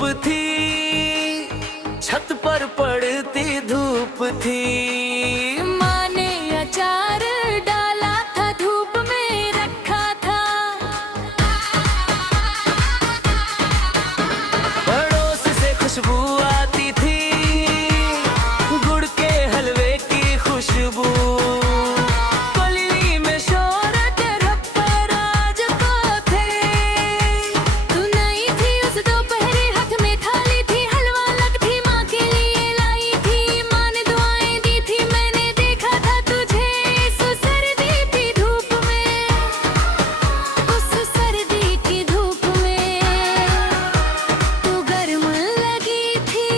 रूप थी, छत पर पड़ती धूप थी। माँ ने अचार डाला था, धूप में रखा था। पड़ोस से खुशबू आती थी, गुड़ के हलवे की खुशबू। गली में शोरत रप्पर आज को थे। तू नई थी उस दोपहरी, हाथ में थाली थी, हलवा लगती माँ के लिए लाई थी। माँ ने दुआएं दी थी, मैंने देखा था तुझे इस सर्दी की धूप में, उस सर्दी की धूप में। तू गर्म लगी थी,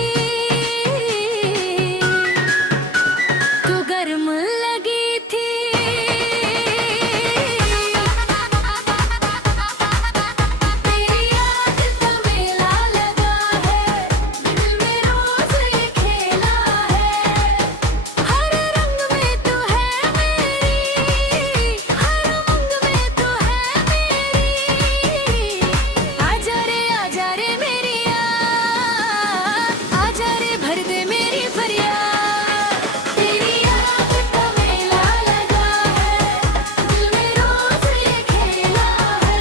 तू गर्म लगी थी। तेरी याद का मेला लगा है, दिल में रोज ये खेला है। हर रंग में तू है मेरी, हर उमंग में तू है मेरी। आजा रे मेरी याद, आजा रे भर दे मेरी फरियाद। तेरी याद का मेला लगा है, दिल में रोज ये खेला है।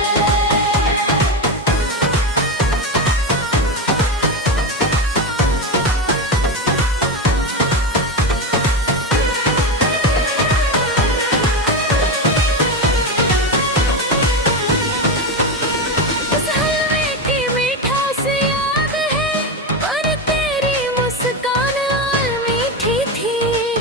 उस हलवे की मिठास याद है, पर तेरी मुस्कान और मीठी थी।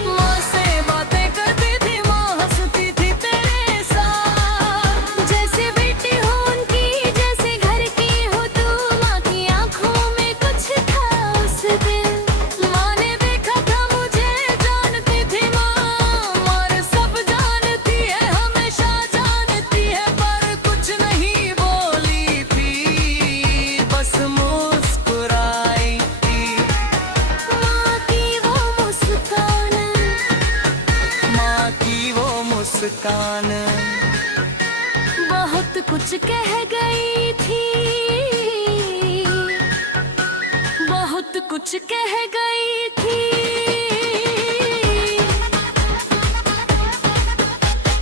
माँ से बातें करती थी, माँ हंसती थी तेरे साथ। जैसे बेटी हो उनकी, जैसे घर की हो तू। माँ की आंखों में कुछ था उस दिन। माँ ने देखा था मुझे, जानती थी माँ। और सब जानती है, हमेशा जानती है, पर कुछ नहीं बोली थी, बस मुस्कुराई थी। माँ की वो मुस्कान, माँ की वो मुस्कान बहुत कुछ कह गई थी, बहुत कुछ कह गई थी।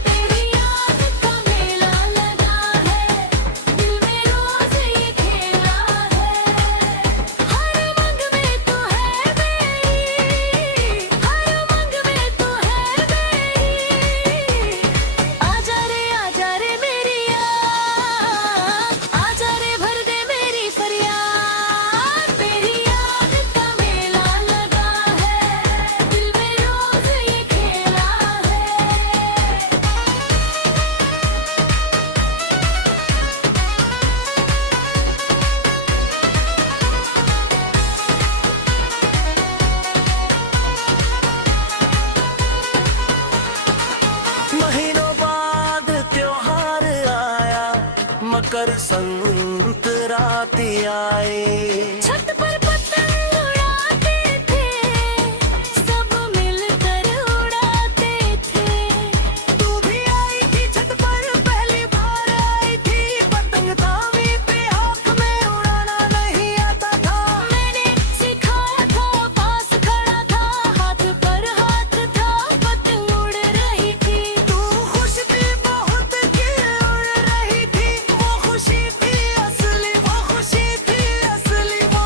तेरी याद का मेला लगा है, दिल में रोज ये खेला है। हर उमंग में तू है मेरी, हर उमंग में तू है मेरी। आजा रे मेरी याद, आजा रे भर दे मेरी फरियाद। तेरी याद का मेला लगा है, दिल में रोज ये खेला है। महीनों बाद त्योहार आया, मकर संक्रांति आए। छत पर पतंग उड़ाते थे, सब मिलकर उड़ाते थे। तू भी आई थी छत पर, पहली बार आई थी। पतंग थामी पे हाथ में उड़ाना नहीं आता था। मैंने सिखाया था, पास खड़ा था, हाथ पर हाथ था, पतंग उड़ रही थी। तू खुश थी बहुत कि उड़ रही थी, वो खुशी थी असली, वो खुशी थी असली, वो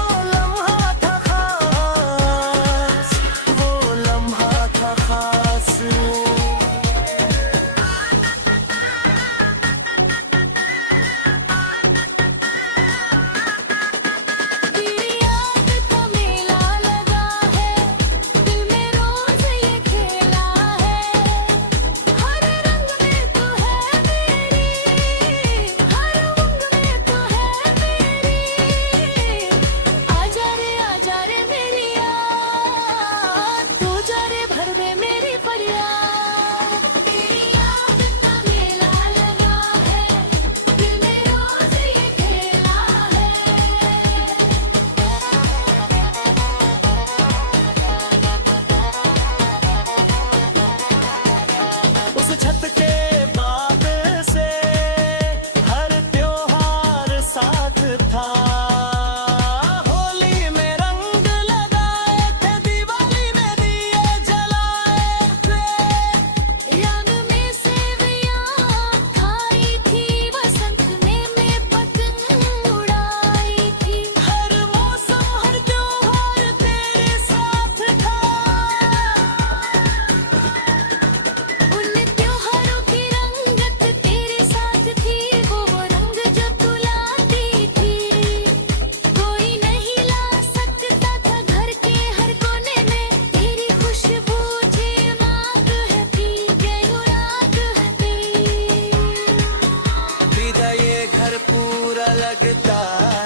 घर पूरा लगता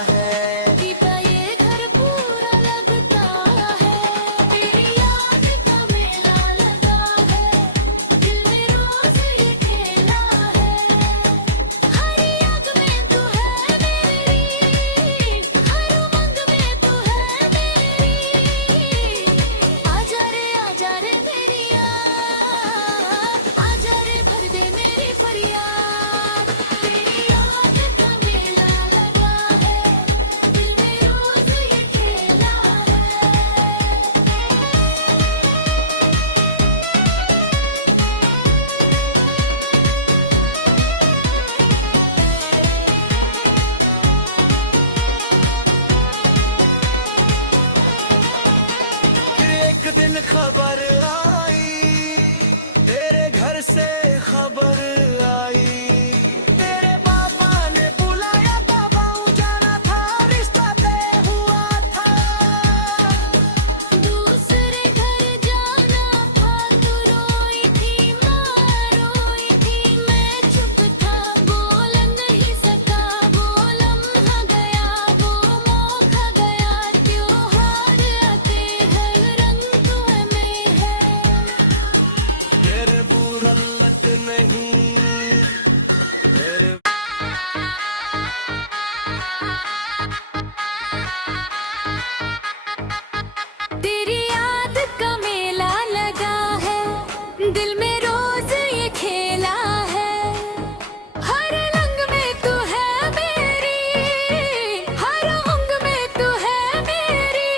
है। दीपा ये घर पूरा लगता है, तेरी याद का मेला लगा है, दिल में रोज ये खेला है। हर आग में तू है मेरी, हर उमंग में तू है मेरी। आजा रे मेरी याद, आजा रे भर दे मेरी फरियाद। तेरी याद का मेला लगा है, दिल में रोज ये खेला है। फिर एक दिन खबर आई, तेरे घर से खबर आई, तेरे पापा ने बुलाया था, गाँव जाना था, रिश्ता तय हुआ था। दूसरे घर जाना था, तू रोई थी, माँ रोई थी, मैं चुप था, बोल नहीं सका, वो लम्हा गया, वो मौका गया। त्योहार आते हैं, रंग तुम्हें में है। तेरे बुरा लत नहीं, तेरे तेरी याद का मेला लगा है, दिल में रोज ये खेला है। हर रंग में तू है मेरी, हर उमंग में तू है मेरी।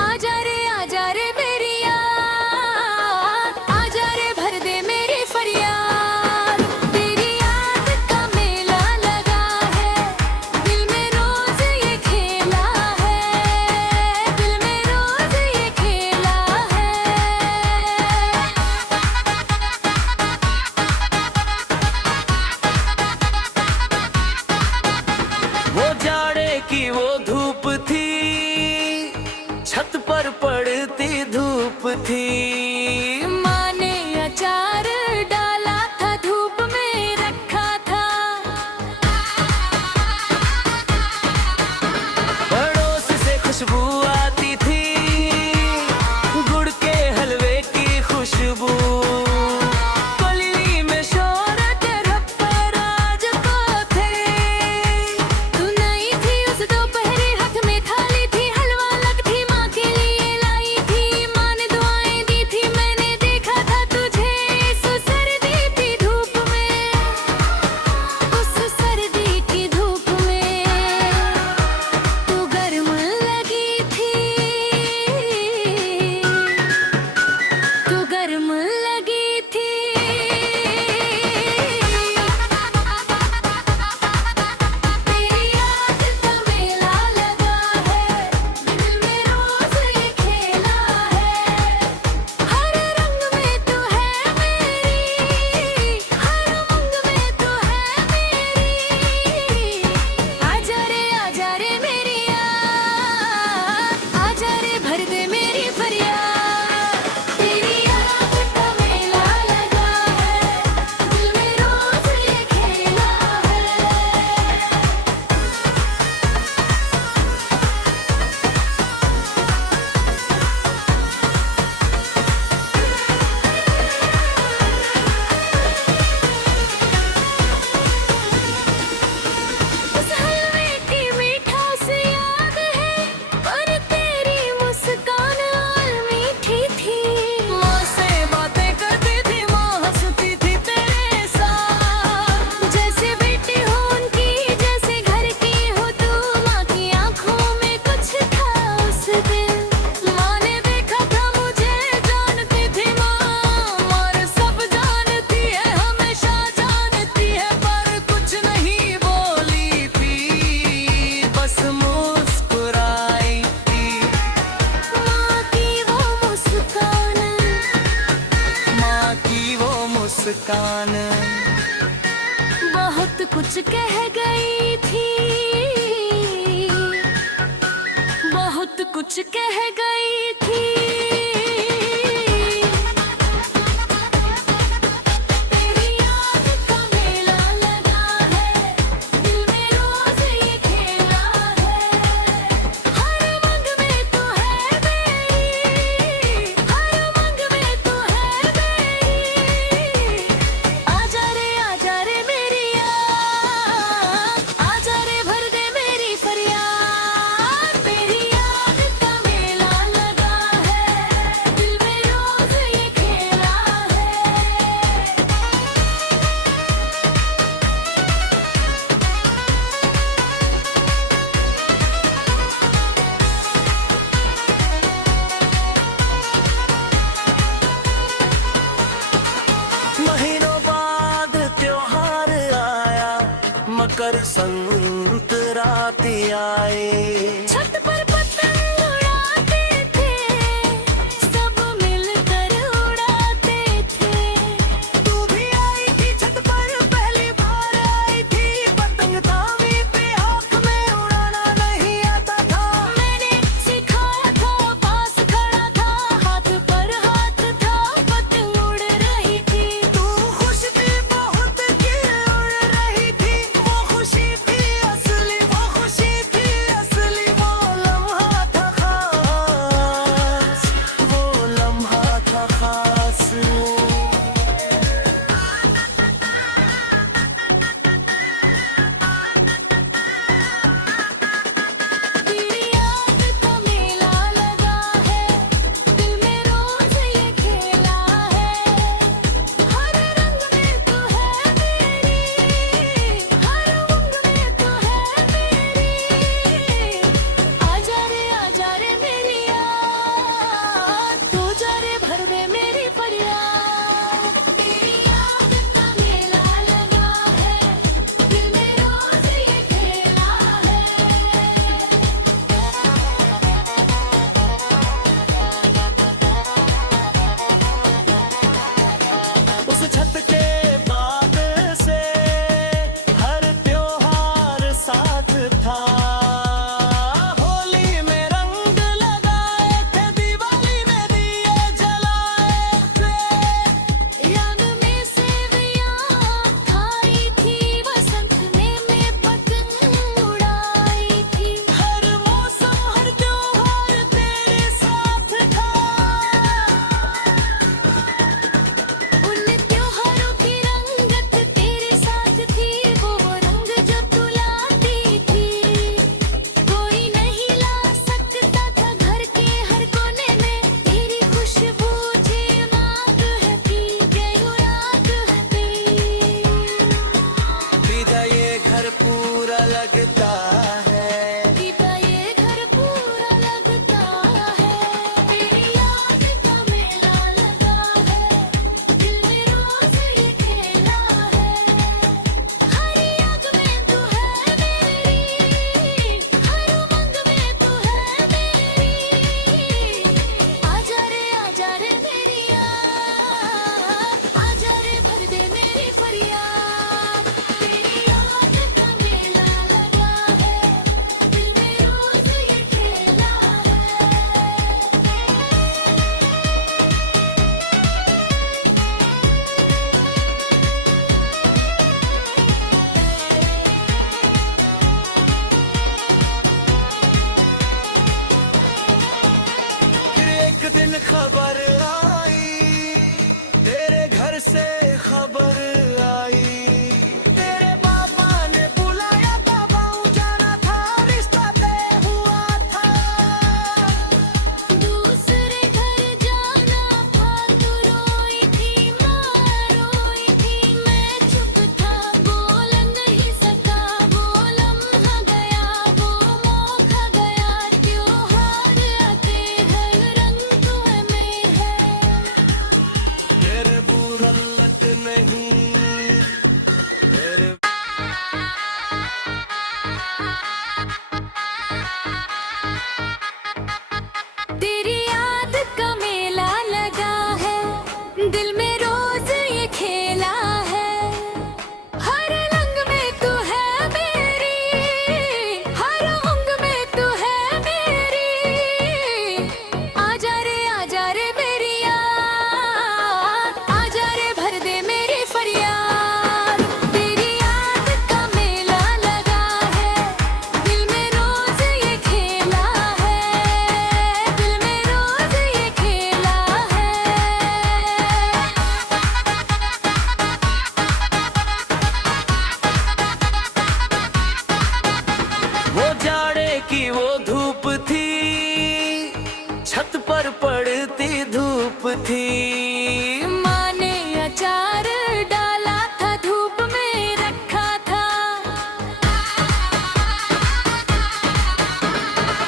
आजा रे मेरी याद, आजा रे भर दे मेरी फरियाद। तेरी याद का मेला लगा है, दिल में रोज ये खेला है, दिल में रोज ये खेला है। वो जाड़े की वो धूप थी, छत पर पड़ती धूप थी। माँ ने अचार डाला था, धूप में रखा था। पड़ोस से खुशबू आती थी, गुड़ के हलवे की खुशबू। गली में शोर के रप्पे राज को थे। तू नहीं थी उस दोपहरी, हाथ में थाली थी, हलवा लगती माँ के लिए लाई थी। माँ ने दुआएं दी थी, मैंने देखा था तुझे इस सर्दी की धूप में, उस सर्दी की धूप में। तू गर्म लगी थी, तू गर्म लगी थी। तेरी याद का मेला लगा है, दिल में रोज ये खेला है। हर रंग में तू है मेरी, हर उमंग में तू है मेरी। आजा रे मेरी याद, आजा रे भर दे मेरी फरियाद। तेरी याद का मेला लगा है, दिल में रोज ये खेला है। उस हलवे की मीठास याद है, पर तेरी मुस्कान और मीठी थी। माँ से बातें करती थी, माँ हंसती थी तेरे साथ। जैसे बेटी हो उनकी, जैसे घर की हो तू। माँ की आंखों में कुछ था उस दिन। माँ ने देखा था मुझे, जानती थी माँ, और सब जानती है, हमेशा जानती है, पर कुछ नहीं बोली थी, बस मुस्कुराई थी। माँ की वो मुस्कान, माँ की वो मुस्कान बहुत कुछ कह गई थी, बहुत कुछ कह गई थी। तेरी याद का मेला लगा है, मकर संक्रांति आए। छत पर पतंग उड़ाते थे, सब मिलकर उड़ाते थे। तू भी आई थी छत पर, पहली बार आई थी। पतंग तावी पे आँख में उड़ाना नहीं आता था। मैंने सिखाया था, पास खड़ा था, हाथ पर हाथ था, पतंग उड़ रही थी। तू खुश थी बहुत कि उड़ रही थी। वो खुशी थी असली, वो खुशी थी असली। वो लम्हा था खास, वो लम्हा था खास। तेरी याद का मेला लगा है, दिल में रोज ये खेला है। हर रंग में तू है मेरी, हर उम्र में तू है मेरी। आजा रे मेरी याद, तू जा रे भर दे मेरी फरियाद। तेरी याद का मेला लगा है, दिल में रोज ये खेला है। उस छत के बाद से हर त्योहार साथ था। होली में रंग लगाए थे, दिवाली में दिए जलाए थे। रंग में सेवियां खाई थी, बसंत में मैं पतंग उड़ाई थी। हर मौसम हर त्योहार तेरे साथ था। उन त्योहारों की रंगत तेरे साथ थी, वो रंग जो तू लाती थी। कोई नहीं ला सकता था घर के हर कोने में, तेरी खुशबू झिलमात है पी गई रात है पी। दीदा ये घर पूरा लगता है। दीपा ये घर पूरा लगता है। तेरी याद का मेला लगा है, दिल में रोज ये खेला है। हर याद में तू है मेरी, हर उमंग में तू है मेरी। आजा रे मेरी याद, आजा रे भर दे मेरी फरियाद। तेरी याद का मेला लगा है, दिल में रोज ये खेला है। फिर एक दिन खबर आई, तेरे घर से खबर आई। तेरे पापा ने बुलाया था, गाँव जाना था, रिश्ता तय हुआ था। दूसरे घर जाना था, तू रोई थी, माँ रोई थी, मैं चुप था, बोल नहीं सका। वो लम्हा गया, वो मौका गया, त्योहार आते हैं, रंग तुम्हें में है। तेरे बुरा लत नहीं, तेरे तेरी याद का मेला लगा है, दिल में रोज ये खेला है। हर रंग में तू है मेरी, हर उम्र में तू है मेरी। आजा रे मेरी याद, आजा रे भर दे मेरी फरियाद। तेरी याद का मेला लगा है, दिल में रोज ये खेला है, दिल में रोज ये खेला है। वो जाड़े की वो धूप थी, छत पर पड़ती धूप थी। माँ ने अचार डाला था, धूप में रखा था।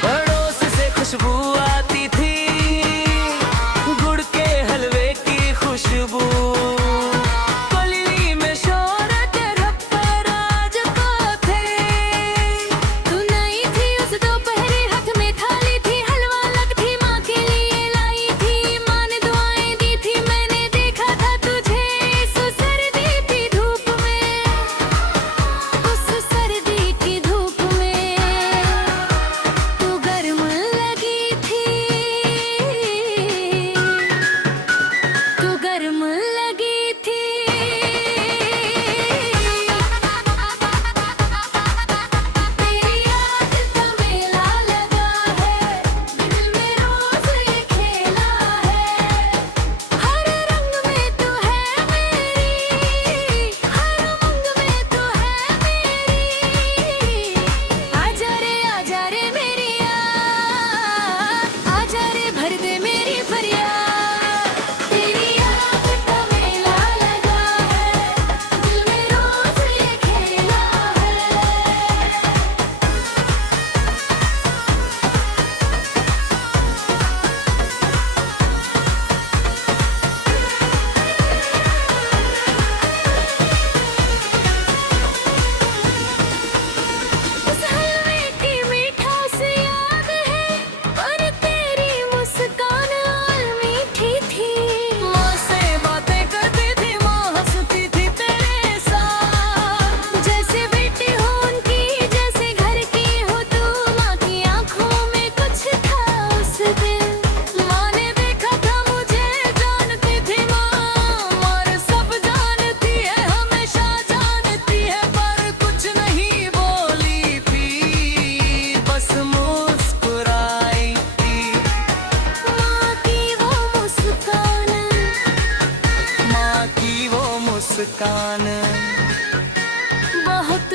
पड़ोस से खुशबू आती थी, गुड़ के हलवे की खुशबू। गली में शोर तेरा राज का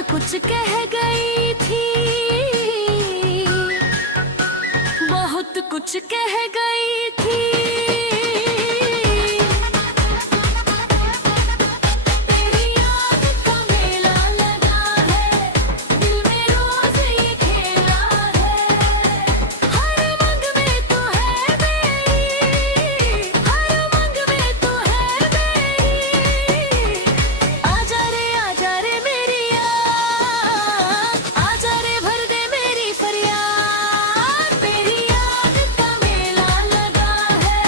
कुछ कह गई थी, बहुत कुछ कह गई थी। तेरी याद का मेला लगा है, दिल में रोज ये खेला है। हर रंग में तू है मेरी, हर रंग में तू है मेरी। आजा रे मेरी याद, आजा रे भर दे मेरी फरियाद। तेरी याद का मेला लगा है,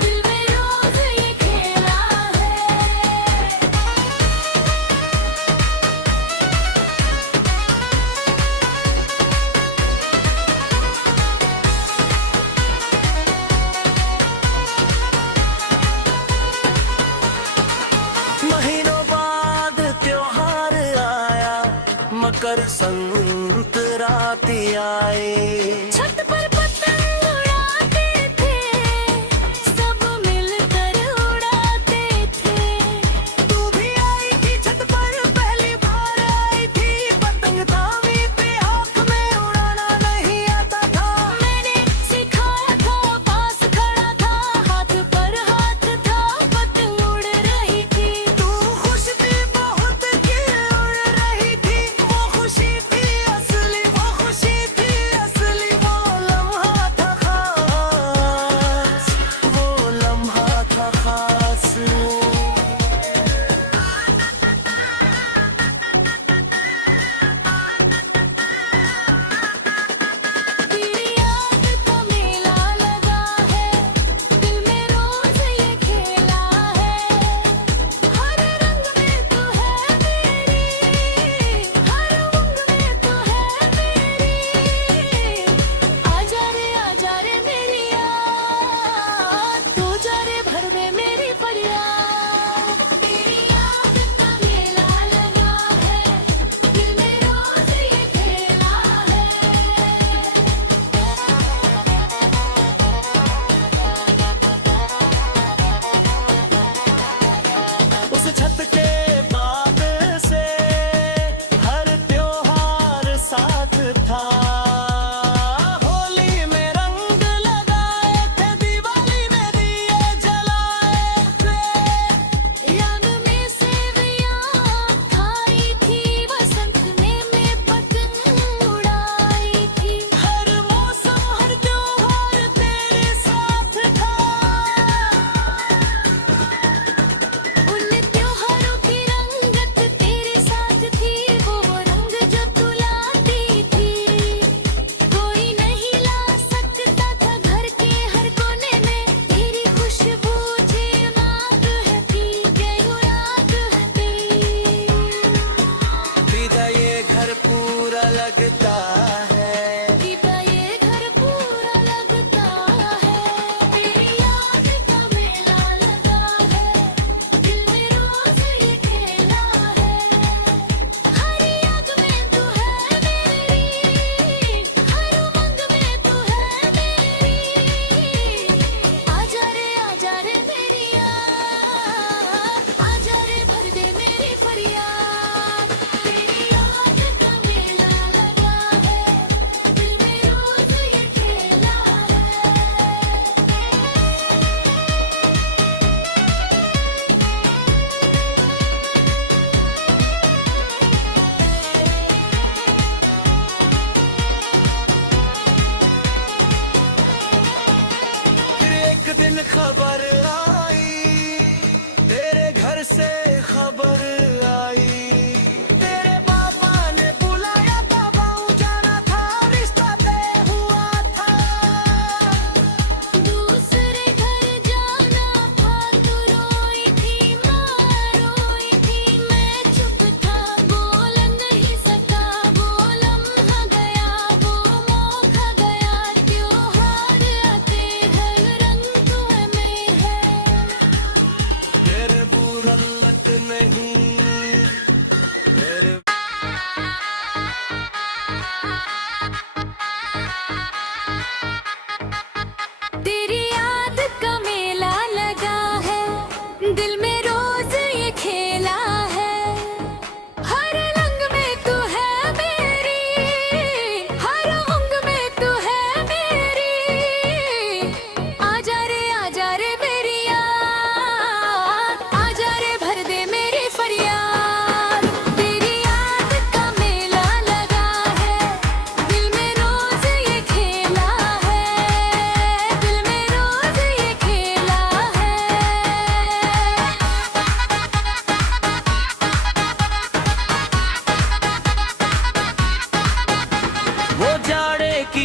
दिल में रोज ये खेला है। महीनों बाद त्योहार आया, मकर संक्रांति आए। छत पर पतंग उड़ाते थे, सब मिलकर उड़ाते थे। तू भी आई थी छत पर, पहली बार आई थी। पतंग थामी थी आँख में, उड़ाना नहीं आता था। मैंने सिखाया था, पास खड़ा था, हाथ पर हाथ था, पतंग उड़ रही थी। तू खुश थी बहुत कि उड़ रही थी। वो खुशी थी असली, वो खुशी थी असली। वो लम्हा था खास, वो लम्हा था खास। तेरी याद का मेला लगा है, दिल में रोज ये खेला है। हर रंग में तू है मेरी, हर रंग में तू है मेरी। आजा रे मेरी याद, तू जा रे भर दे मेरी फरियाद। तेरी याद का मेला लगा है, दिल में रोज ये खेला है। उस छत के बाद से हर त्योहार साथ था। होली में रंग लगाए थे, दिवाली में दिए जलाए थे। याद में सेवियां खाई थी, बसंत में पतंग उड़ाई थी। हर मौसम हर त्योहार तेरे साथ था। उन त्योहारों की रंगत तेरे साथ थी, वो रंग जो तू लाती थी, कोई नहीं ला सकता था। घर के हर कोने में तेरी खुशबू जमात है थी, गहू याद है तेरी। दीदा ये घर पूरा लगता है। दीदा ये घर पूरा लगता है। तेरी याद का मेला लगा है, दिल में रोज ये खेला है। हर याद में तू है मेरी, हर उमंग में तू है मेरी। आजा रे मेरी याद, आजा रे भर दे मेरी फरियाद। तेरी याद का मेला लगा है,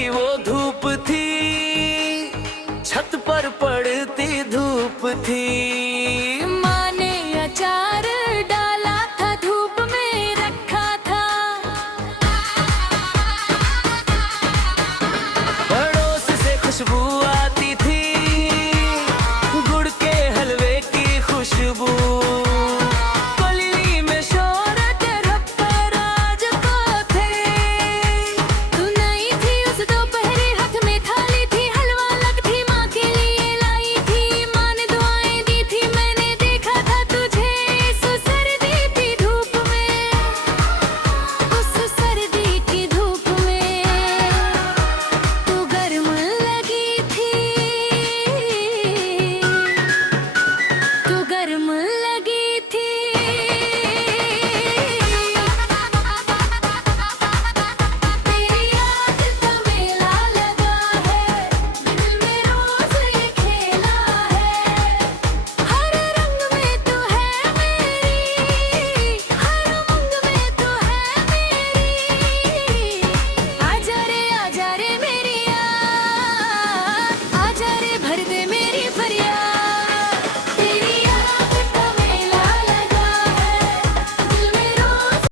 वो धूप थी, छत पर पड़ती धूप थी।